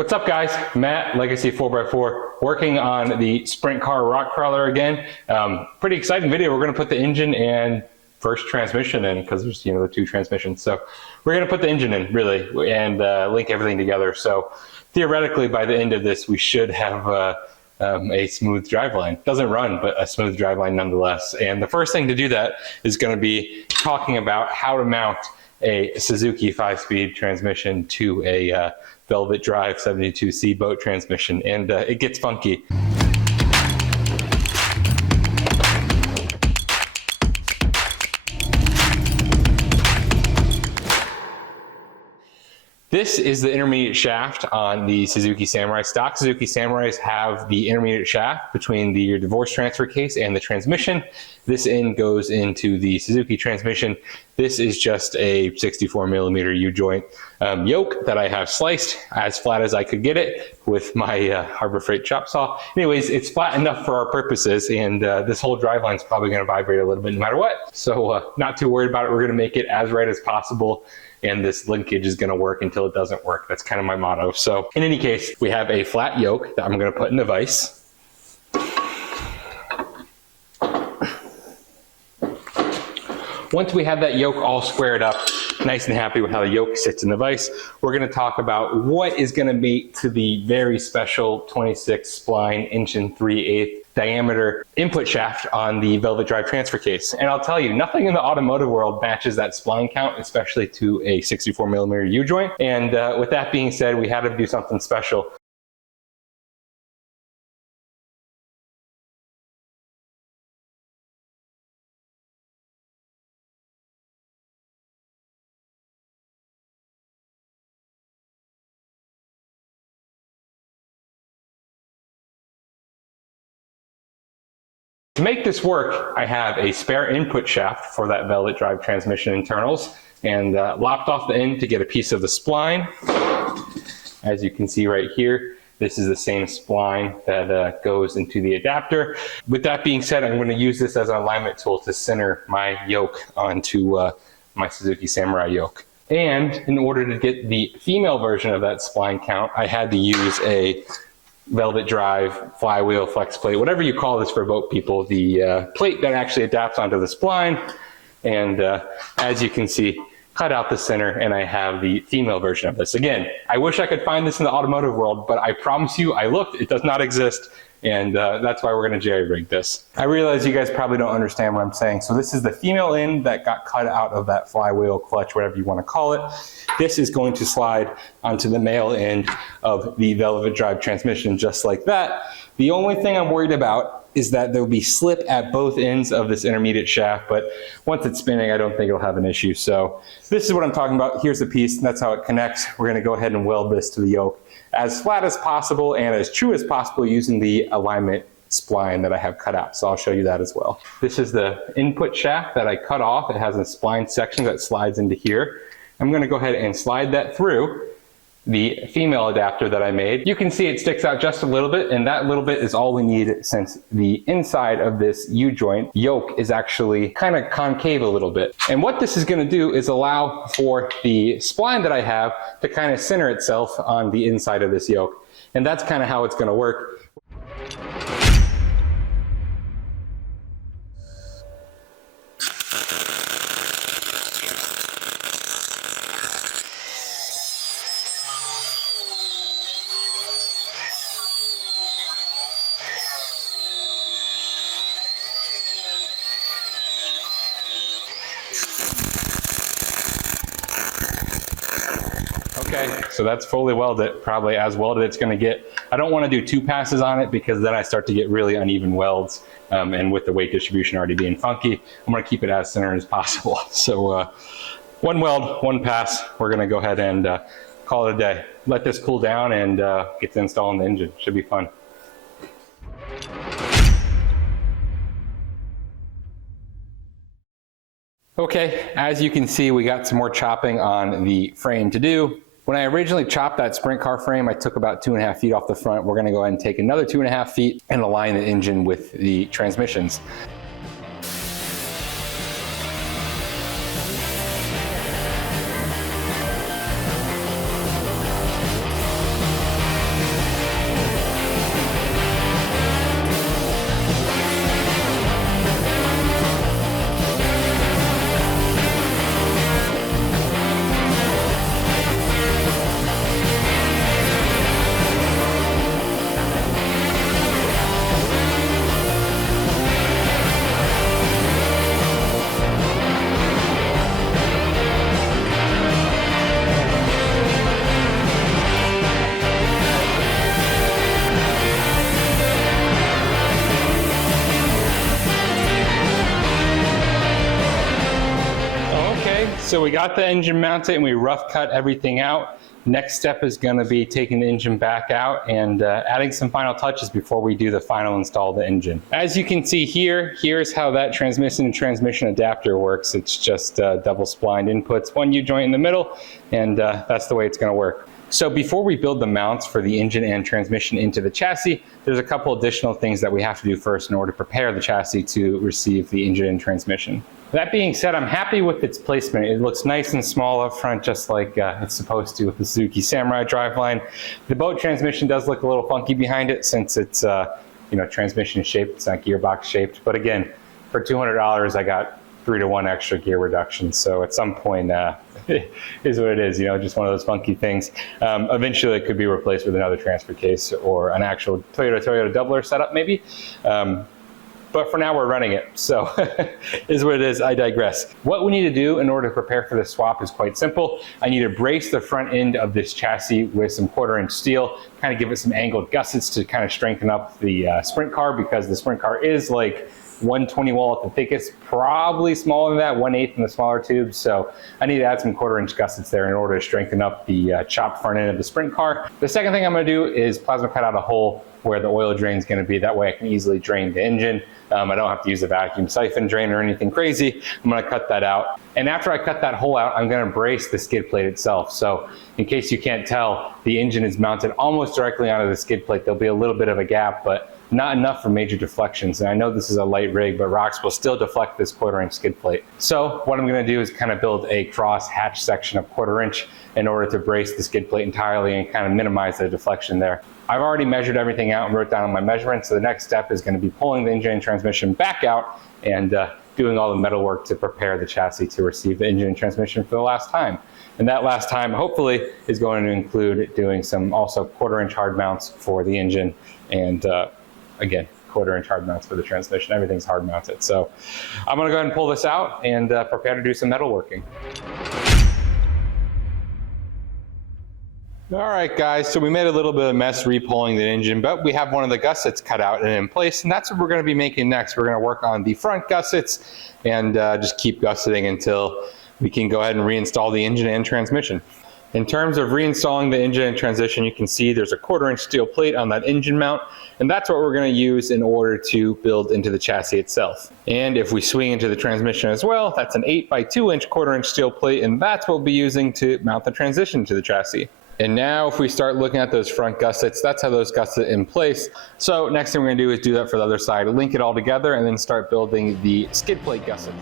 What's up guys? Matt, Legacy 4x4, working on the sprint car rock crawler again. Pretty exciting video. We're gonna put the engine and first transmission in because there's the two transmissions. So we're gonna put the engine in really and link everything together. So theoretically by the end of this, we should have a smooth driveline. Doesn't run, but a smooth driveline nonetheless. And the first thing to do that is gonna be talking about how to mount a Suzuki 5-speed transmission to a Velvet Drive 72C boat transmission, and it gets funky. This is the intermediate shaft on the Suzuki Samurai. Stock Suzuki Samurais have the intermediate shaft between your divorce transfer case and the transmission. This end goes into the Suzuki transmission. This is just a 64mm U-joint yoke that I have sliced as flat as I could get it with my Harbor Freight chop saw. Anyways, it's flat enough for our purposes, and this whole driveline is probably going to vibrate a little bit no matter what. So not too worried about it. We're going to make it as right as possible, and this linkage is going to work until it doesn't work. That's kind of my motto. So in any case, we have a flat yoke that I'm going to put in the vise. Once we have that yoke all squared up, nice and happy with how the yoke sits in the vise, we're going to talk about what is going to mate to the very special 26 spline 1 3/8 diameter input shaft on the Velvet Drive transfer case. And I'll tell you, nothing in the automotive world matches that spline count, especially to a 64mm U-joint. And with that being said, we had to do something special. To make this work, I have a spare input shaft for that Velvet Drive transmission internals, and lopped off the end to get a piece of the spline. As you can see right here, this is the same spline that goes into the adapter. With that being said, I'm going to use this as an alignment tool to center my yoke onto my Suzuki Samurai yoke. And in order to get the female version of that spline count, I had to use a Velvet Drive, flywheel, flex plate, whatever you call this for boat people, the plate that actually adapts onto the spline. And as you can see, cut out the center, and I have the female version of this. Again, I wish I could find this in the automotive world, but I promise you, I looked, it does not exist. And that's why we're going to jerry-rig this. I realize you guys probably don't understand what I'm saying. So this is the female end that got cut out of that flywheel, clutch, whatever you want to call it. This is going to slide onto the male end of the Velvet Drive transmission just like that. The only thing I'm worried about is that there will be slip at both ends of this intermediate shaft, but once it's spinning, I don't think it'll have an issue. So this is what I'm talking about. Here's the piece, and that's how it connects. We're going to go ahead and weld this to the yoke as flat as possible and as true as possible using the alignment spline that I have cut out. So I'll show you that as well. This is the input shaft that I cut off. It has a spline section that slides into here. I'm going to go ahead and slide that through the female adapter that I made. You can see it sticks out just a little bit, and that little bit is all we need since the inside of this U-joint yoke is actually kind of concave a little bit. And what this is going to do is allow for the spline that I have to kind of center itself on the inside of this yoke. And that's kind of how it's going to work. Okay, so that's fully welded, probably as welded it's going to get. I don't want to do 2 passes on it because then I start to get really uneven welds, and with the weight distribution already being funky, I'm going to keep it as centered as possible. So 1 weld, 1 pass. We're going to go ahead and call it a day. Let this cool down and get to install in the engine. Should be fun. Okay, as you can see, we got some more chopping on the frame to do. When I originally chopped that sprint car frame, I took about 2.5 feet off the front. We're gonna go ahead and take another 2.5 feet and align the engine with the transmissions. So we got the engine mounted and we rough cut everything out. Next step is going to be taking the engine back out and adding some final touches before we do the final install of the engine. As you can see here, here's how that transmission and transmission adapter works. It's just double splined inputs, one U-joint in the middle, and that's the way it's going to work. So before we build the mounts for the engine and transmission into the chassis, there's a couple additional things that we have to do first in order to prepare the chassis to receive the engine and transmission. That being said, I'm happy with its placement. It looks nice and small up front, just like it's supposed to with the Suzuki Samurai driveline. The boat transmission does look a little funky behind it since it's transmission shaped, it's not gearbox shaped. But again, for $200, I got 3-to-1 extra gear reduction. So at some point, it is what it is, just one of those funky things. Eventually it could be replaced with another transfer case or an actual Toyota doubler setup maybe. But for now we're running it, so is what it is. I digress. What we need to do in order to prepare for this swap is quite simple. I need to brace the front end of this chassis with some 1/4-inch steel, kind of give it some angled gussets to kind of strengthen up the sprint car, because the sprint car is like 120 wall at the thickest, probably smaller than that, 1/8 in the smaller tubes. So I need to add some 1/4-inch gussets there in order to strengthen up the chopped front end of the sprint car. The second thing I'm going to do is plasma cut out a hole where the oil drain is going to be. That way I can easily drain the engine. I don't have to use a vacuum siphon drain or anything crazy. I'm going to cut that out. And after I cut that hole out, I'm going to brace the skid plate itself. So in case you can't tell, the engine is mounted almost directly onto the skid plate. There'll be a little bit of a gap, but not enough for major deflections. And I know this is a light rig, but rocks will still deflect this 1/4-inch skid plate. So what I'm going to do is kind of build a cross hatch section of 1/4-inch in order to brace the skid plate entirely and kind of minimize the deflection there. I've already measured everything out and wrote down my measurements. So the next step is going to be pulling the engine and transmission back out and doing all the metal work to prepare the chassis to receive the engine and transmission for the last time. And that last time, hopefully, is going to include doing some also 1/4-inch hard mounts for the engine and again, 1/4-inch hard mounts for the transmission. Everything's hard mounted. So I'm going to go ahead and pull this out and prepare to do some metalworking. All right, guys, so we made a little bit of a mess repulling the engine, but we have one of the gussets cut out and in place, and that's what we're going to be making next. We're going to work on the front gussets and just keep gusseting until we can go ahead and reinstall the engine and transmission. In terms of reinstalling the engine and transmission, you can see there's a 1/4-inch steel plate on that engine mount, and that's what we're going to use in order to build into the chassis itself. And if we swing into the transmission as well, that's an 8x2-inch 1/4-inch steel plate, and that's what we'll be using to mount the transmission to the chassis. And now if we start looking at those front gussets, that's how those gusset in place. So next thing we're going to do is do that for the other side, link it all together, and then start building the skid plate gusset.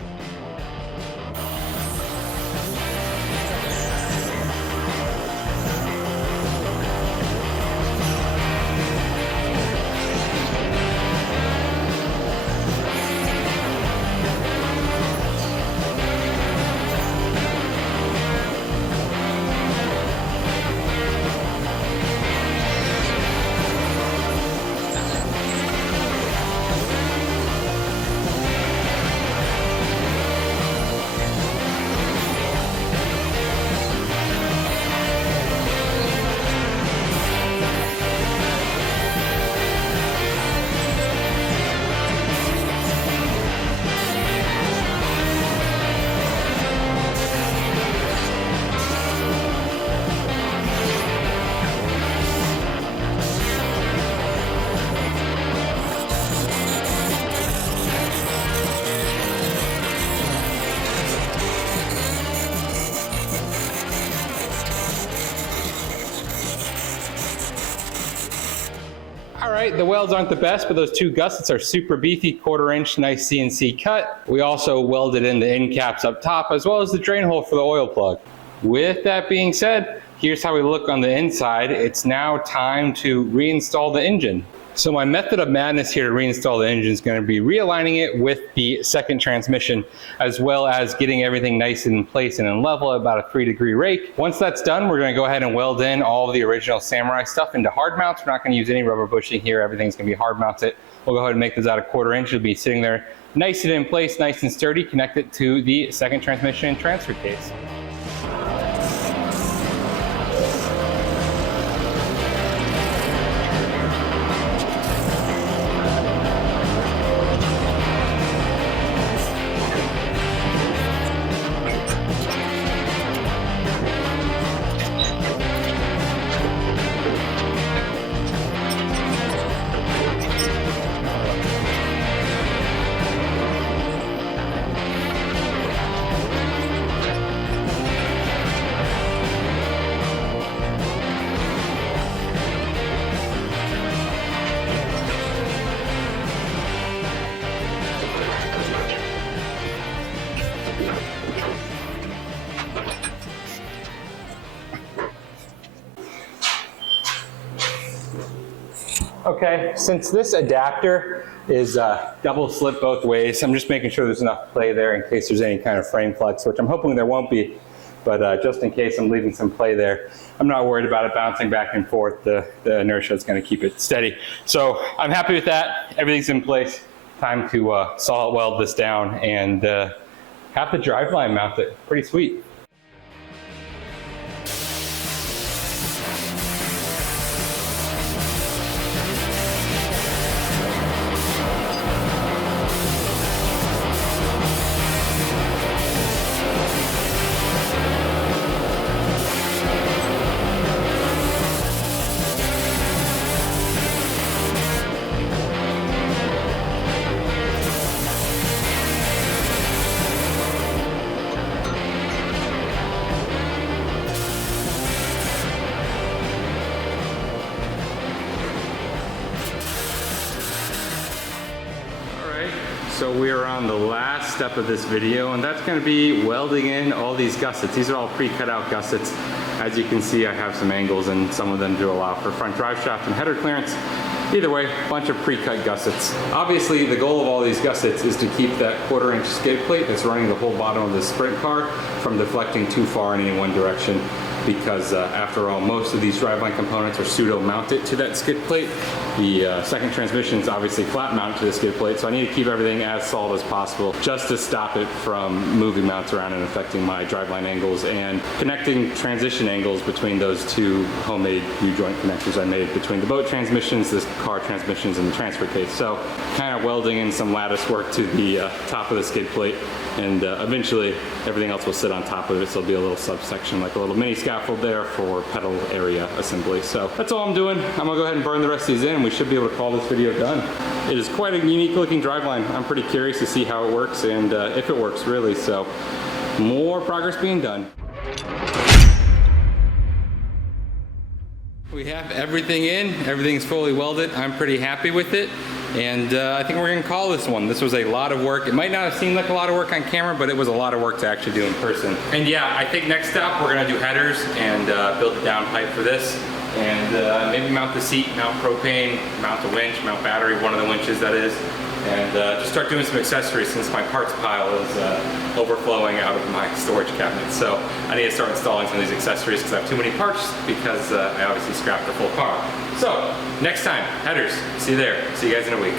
All right, the welds aren't the best, but those two gussets are super beefy, 1/4-inch, nice CNC cut. We also welded in the end caps up top, as well as the drain hole for the oil plug. With that being said, here's how we look on the inside. It's now time to reinstall the engine. So my method of madness here to reinstall the engine is going to be realigning it with the second transmission, as well as getting everything nice and in place and in level at about a 3-degree rake. Once that's done, we're going to go ahead and weld in all of the original Samurai stuff into hard mounts. We're not going to use any rubber bushing here. Everything's going to be hard mounted. We'll go ahead and make this out of 1/4-inch. It'll be sitting there nice and in place, nice and sturdy, connected to the second transmission and transfer case. Okay, since this adapter is double slip both ways, I'm just making sure there's enough play there in case there's any kind of frame flex, which I'm hoping there won't be, but just in case I'm leaving some play there, I'm not worried about it bouncing back and forth. The inertia is going to keep it steady. So I'm happy with that. Everything's in place. Time to solid weld this down and have the driveline mounted. Pretty sweet. So we are on the last step of this video, and that's going to be welding in all these gussets. These are all pre-cut out gussets. As you can see, I have some angles, and some of them do allow for front drive shaft and header clearance. Either way, a bunch of pre-cut gussets. Obviously, the goal of all these gussets is to keep that 1/4-inch skid plate that's running the whole bottom of the sprint car from deflecting too far in any one direction, because after all, most of these driveline components are pseudo-mounted to that skid plate. The second transmission is obviously flat mounted to the skid plate, so I need to keep everything as solid as possible just to stop it from moving mounts around and affecting my driveline angles and connecting transition angles between those two homemade U-joint connectors I made between the boat transmissions, the car transmissions, and the transfer case. So kind of welding in some lattice work to the top of the skid plate, and eventually everything else will sit on top of it, so it'll be a little subsection, like a little mini scaffold there for pedal area assembly. So that's all I'm doing. I'm gonna go ahead and burn the rest of these in, and we should be able to call this video done. It is quite a unique looking driveline. I'm pretty curious to see how it works and if it works really, so more progress being done. We have everything in, everything's fully welded. I'm pretty happy with it. And I think we're gonna call this one. This was a lot of work. It might not have seemed like a lot of work on camera, but it was a lot of work to actually do in person. And yeah, I think next stop we're gonna do headers and build a down pipe for this. And maybe mount the seat, mount propane, mount the winch, mount battery, one of the winches that is. And just start doing some accessories since my parts pile is overflowing out of my storage cabinet. So I need to start installing some of these accessories because I have too many parts because I obviously scrapped the full car. So next time, headers. See you there. See you guys in a week.